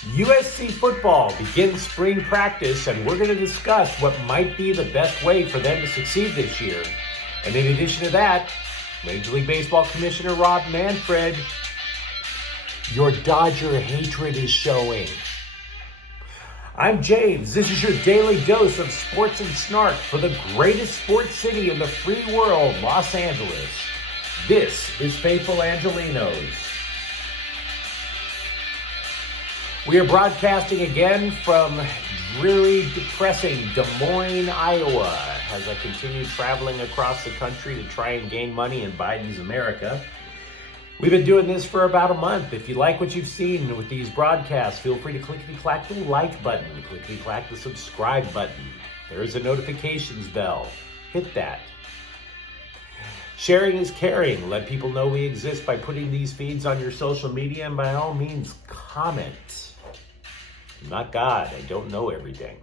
USC football begins spring practice, and we're going to discuss what might be the best way for them to succeed this year. And in addition to that, Major League Baseball Commissioner Rob Manfred, your Dodger hatred is showing. I'm James. This is your daily dose of sports and snark for the greatest sports city in the free world, Los Angeles. This is Faithful Angelenos. We are broadcasting again from dreary, depressing Des Moines, Iowa, as I continue traveling across the country to try and gain money in Biden's America. We've been doing this for about a month. If you like what you've seen with these broadcasts, feel free to clickety-clack the like button, clickety-clack the subscribe button. There is a notifications bell. Hit that. Sharing is caring. Let people know we exist by putting these feeds on your social media, and by all means, comment. I'm not God. I don't know everything.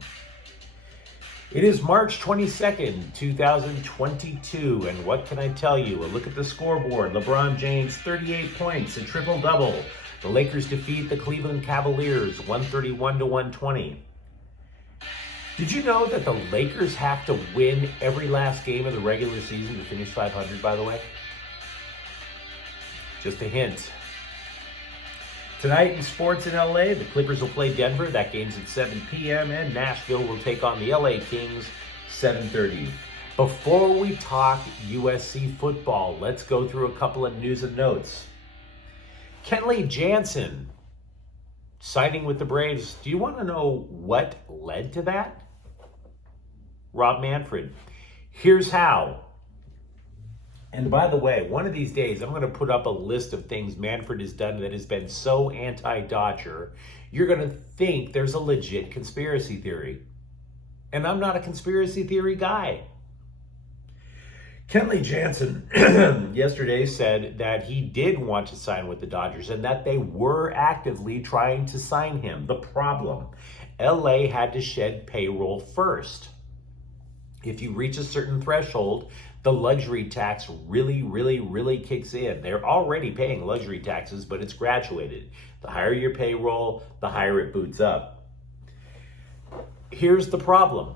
It is March 22nd, 2022, and what can I tell you? A look at the scoreboard. LeBron James, 38 points, a triple-double. The Lakers defeat the Cleveland Cavaliers, 131-120. Did you know that the Lakers have to win every last game of the regular season to finish 500, by the way? Just a hint. Tonight in sports in LA, the Clippers will play Denver. That game's at 7 p.m. and Nashville will take on the LA Kings, 7:30. Before we talk USC football, let's go through a couple of news and notes. Kenley Jansen signing with the Braves. Do you want to know what led to that? Rob Manfred. Here's how. And by the way, one of these days, I'm going to put up a list of things Manfred has done that has been so anti-Dodger, you're going to think there's a legit conspiracy theory. And I'm not a conspiracy theory guy. Kenley Jansen yesterday said that he did want to sign with the Dodgers and that they were actively trying to sign him. The problem, LA had to shed payroll first. If you reach a certain threshold, the luxury tax really kicks in. They're already paying luxury taxes, but it's graduated. The higher your payroll, the higher it boots up. Here's the problem.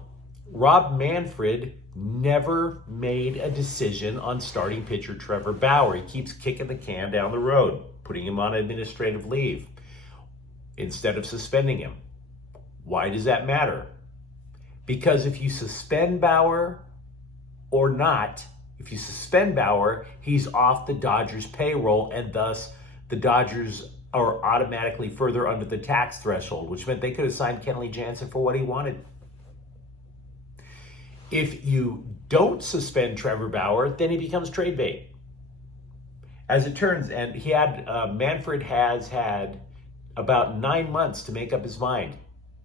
Rob Manfred never made a decision on starting pitcher Trevor Bauer. He keeps kicking the can down the road, putting him on administrative leave instead of suspending him. Why does that matter? Because if you suspend Bauer or not, if you suspend Bauer, he's off the Dodgers' payroll, and thus the Dodgers are automatically further under the tax threshold, which meant they could have signed Kenley Jansen for what he wanted. If you don't suspend Trevor Bauer, then he becomes trade bait. As it turns, and Manfred has had about 9 months to make up his mind,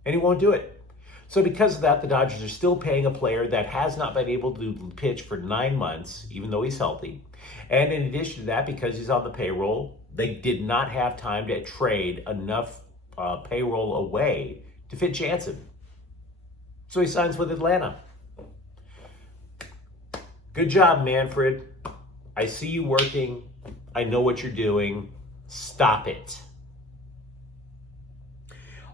and he won't do it. So because of that, the Dodgers are still paying a player that has not been able to pitch for 9 months, even though he's healthy. And in addition to that, because he's on the payroll, they did not have time to trade enough payroll away to fit Jansen. So he signs with Atlanta. Good job, Manfred. I see you working. I know what you're doing. Stop it.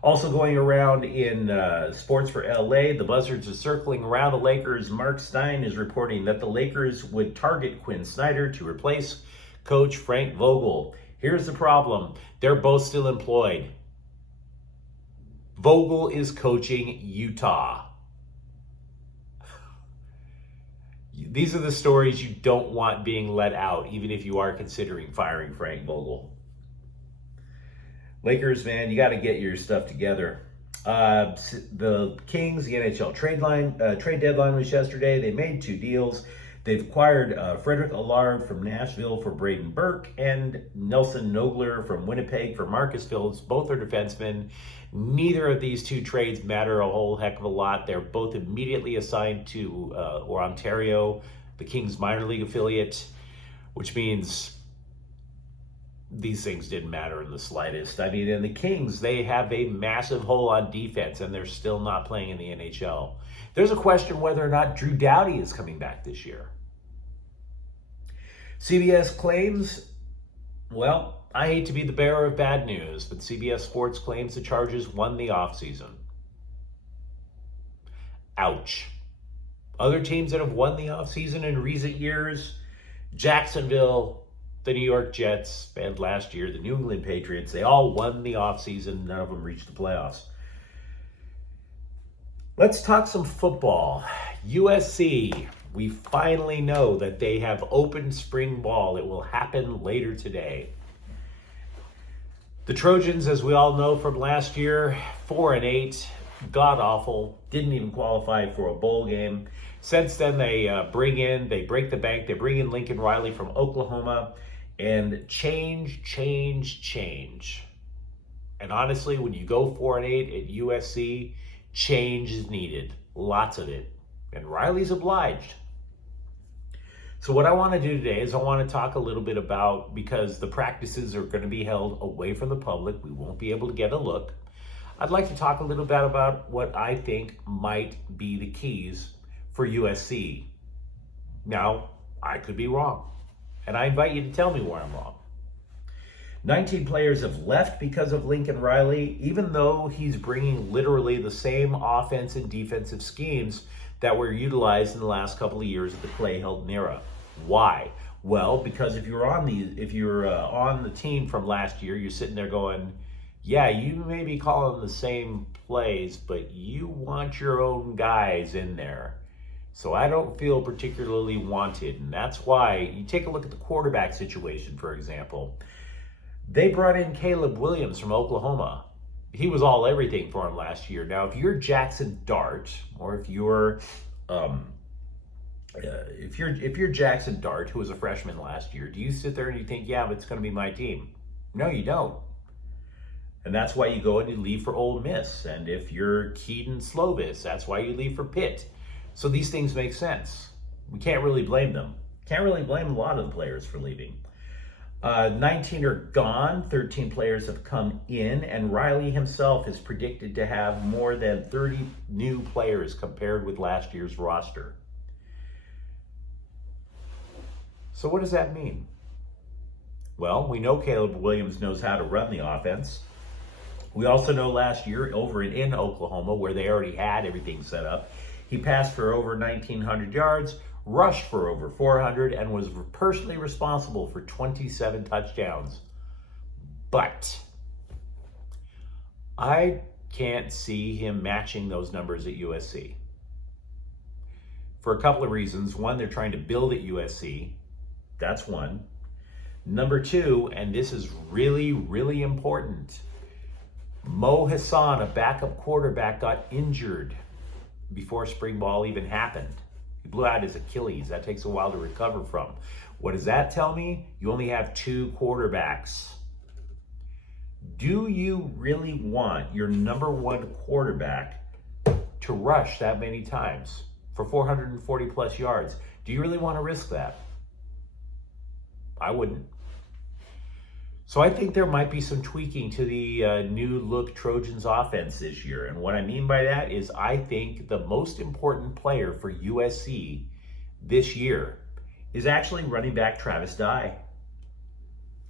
Also going around in sports for LA, the buzzards are circling around the Lakers. Mark Stein is reporting that the Lakers would target Quinn Snyder to replace coach Frank Vogel. Here's the problem. They're both still employed. Vogel is coaching Utah. These are the stories you don't want being let out, even if you are considering firing Frank Vogel. Lakers, man, you got to get your stuff together. The Kings, the NHL trade deadline was yesterday. They made 2 deals. They've acquired Frederick Allard from Nashville for Braden Burke and Nelson Nogler from Winnipeg for Marcus Phillips. Both are defensemen. Neither of these 2 trades matter a whole heck of a lot. They're both immediately assigned to Ontario, the Kings minor league affiliate, which means these things didn't matter in the slightest. I mean, in the Kings, they have a massive hole on defense, and they're still not playing in the NHL. There's a question whether or not Drew Doughty is coming back this year. CBS claims, well, I hate to be the bearer of bad news, but CBS Sports claims the Chargers won the offseason. Ouch. Other teams that have won the offseason in recent years, Jacksonville, the New York Jets, and last year the New England Patriots, they all won the offseason. None of them reached the playoffs. Let's talk some football. USC, we finally know that they have opened spring ball. It will happen later today. The Trojans, as we all know from last year, 4-8, god-awful, didn't even qualify for a bowl game. Since then, they break the bank, they bring in Lincoln Riley from Oklahoma, and change. And honestly, when you go 4-8 at USC, change is needed, lots of it, and Riley's obliged. So what I want to do today is I want to talk a little bit about, because the practices are going to be held away from the public, we won't be able to get a look. I'd like to talk a little bit about what I think might be the keys for USC. Now, I could be wrong, and I invite you to tell me where I'm wrong. 19 players have left because of Lincoln Riley, even though he's bringing literally the same offense and defensive schemes that were utilized in the last couple of years of the Clay Helton era. Why? Well, because if you're on the team from last year, you're sitting there going, yeah, you may be calling the same plays, but you want your own guys in there. So I don't feel particularly wanted, and that's why you take a look at the quarterback situation, for example. They brought in Caleb Williams from Oklahoma. He was all everything for him last year. Now, if you're Jackson Dart, or if you're Jackson Dart, who was a freshman last year, do you sit there and you think, yeah, but it's going to be my team? No, you don't. And that's why you go and you leave for Ole Miss. And if you're Keaton Slovis, that's why you leave for Pitt. So these things make sense. We can't really blame them. Can't really blame a lot of the players for leaving. 19 are gone, 13 players have come in, and Riley himself is predicted to have more than 30 new players compared with last year's roster. So what does that mean? Well, we know Caleb Williams knows how to run the offense. We also know last year over in Oklahoma, where they already had everything set up, he passed for over 1,900 yards, rushed for over 400, and was personally responsible for 27 touchdowns. But I can't see him matching those numbers at USC. For a couple of reasons. One, they're trying to build at USC. That's one. Number two, and this is really, really important, Mo Hassan, a backup quarterback, got injured before spring ball even happened. He blew out his Achilles. That takes a while to recover from. What does that tell me? You only have two quarterbacks. Do you really want your number one quarterback to rush that many times for 440 plus yards? Do you really want to risk that? I wouldn't. So I think there might be some tweaking to the new look Trojans offense this year. And what I mean by that is I think the most important player for USC this year is actually running back Travis Dye,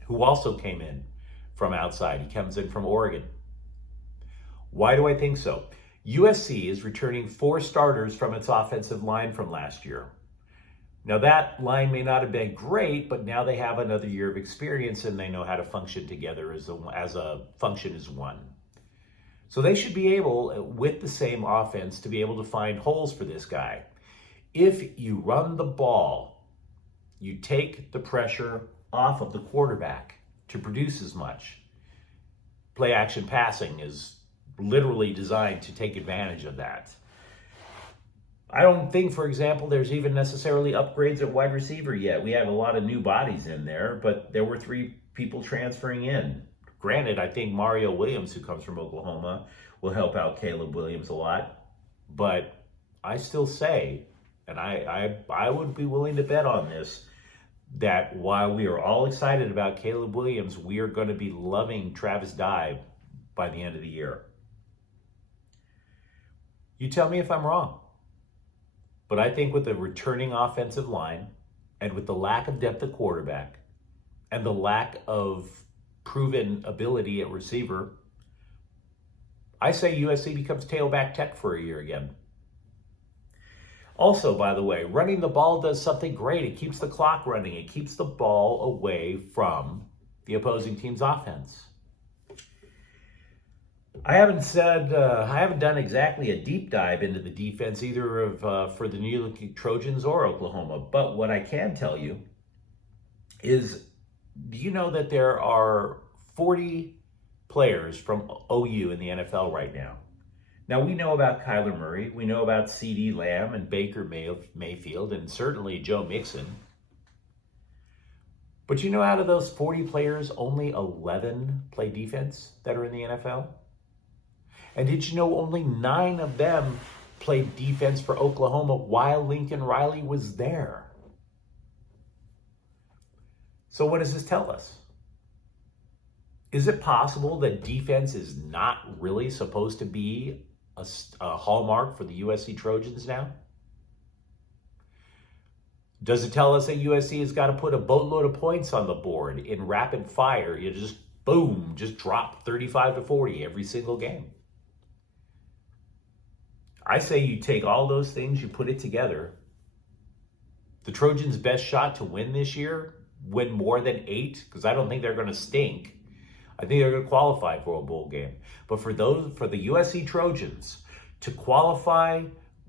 who also came in from outside. He comes in from Oregon. Why do I think so? USC is returning 4 starters from its offensive line from last year. Now that line may not have been great, but now they have another year of experience and they know how to function together as a function as one. So they should be able, with the same offense, to be able to find holes for this guy. If you run the ball, you take the pressure off of the quarterback to produce as much. Play action passing is literally designed to take advantage of that. I don't think, for example, there's even necessarily upgrades at wide receiver yet. We have a lot of new bodies in there, but there were 3 people transferring in. Granted, I think Mario Williams, who comes from Oklahoma, will help out Caleb Williams a lot. But I still say, and I would be willing to bet on this, that while we are all excited about Caleb Williams, we are going to be loving Travis Dye by the end of the year. You tell me if I'm wrong. But I think with the returning offensive line and with the lack of depth at quarterback and the lack of proven ability at receiver. I say USC becomes tailback tech for a year again. Also, by the way, running the ball does something great. It keeps the clock running. It keeps the ball away from the opposing team's offense. I haven't done exactly a deep dive into the defense either for the New York Trojans or Oklahoma. But what I can tell you is, do you know that there are 40 players from OU in the NFL right now? Now, we know about Kyler Murray, we know about CeeDee Lamb and Baker Mayfield, and certainly Joe Mixon. But you know, out of those 40 players, only 11 play defense that are in the NFL? And did you know only 9 of them played defense for Oklahoma while Lincoln Riley was there? So what does this tell us? Is it possible that defense is not really supposed to be a hallmark for the USC Trojans now? Does it tell us that USC has got to put a boatload of points on the board in rapid fire? You just, boom, just drop 35-40 every single game. I say you take all those things, you put it together. The Trojans' best shot to win this year, win more than 8, because I don't think they're going to stink. I think they're going to qualify for a bowl game. But for the USC Trojans to qualify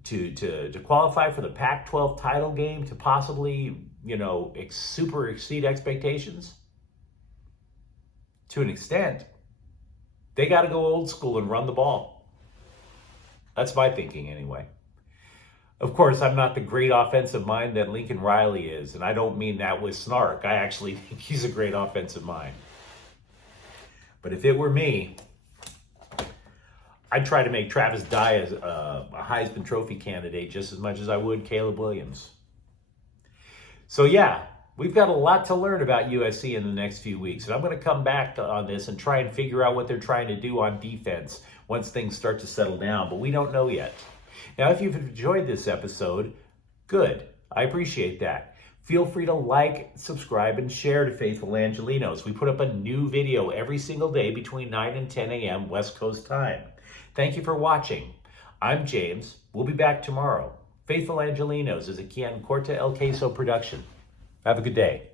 to qualify for the Pac-12 title game, to possibly, super exceed expectations, to an extent, they got to go old school and run the ball. That's my thinking anyway. Of course, I'm not the great offensive mind that Lincoln Riley is, and I don't mean that with snark. I actually think he's a great offensive mind. But if it were me, I'd try to make Travis Dye as a Heisman Trophy candidate just as much as I would Caleb Williams. So yeah, we've got a lot to learn about USC in the next few weeks, and I'm going to come back on this and try and figure out what they're trying to do on defense once things start to settle down, but we don't know yet. Now, if you've enjoyed this episode, good. I appreciate that. Feel free to like, subscribe, and share to Faithful Angelenos. We put up a new video every single day between 9 and 10 a.m. West Coast time. Thank you for watching. I'm James. We'll be back tomorrow. Faithful Angelenos is a Quian Corta El Queso production. Have a good day.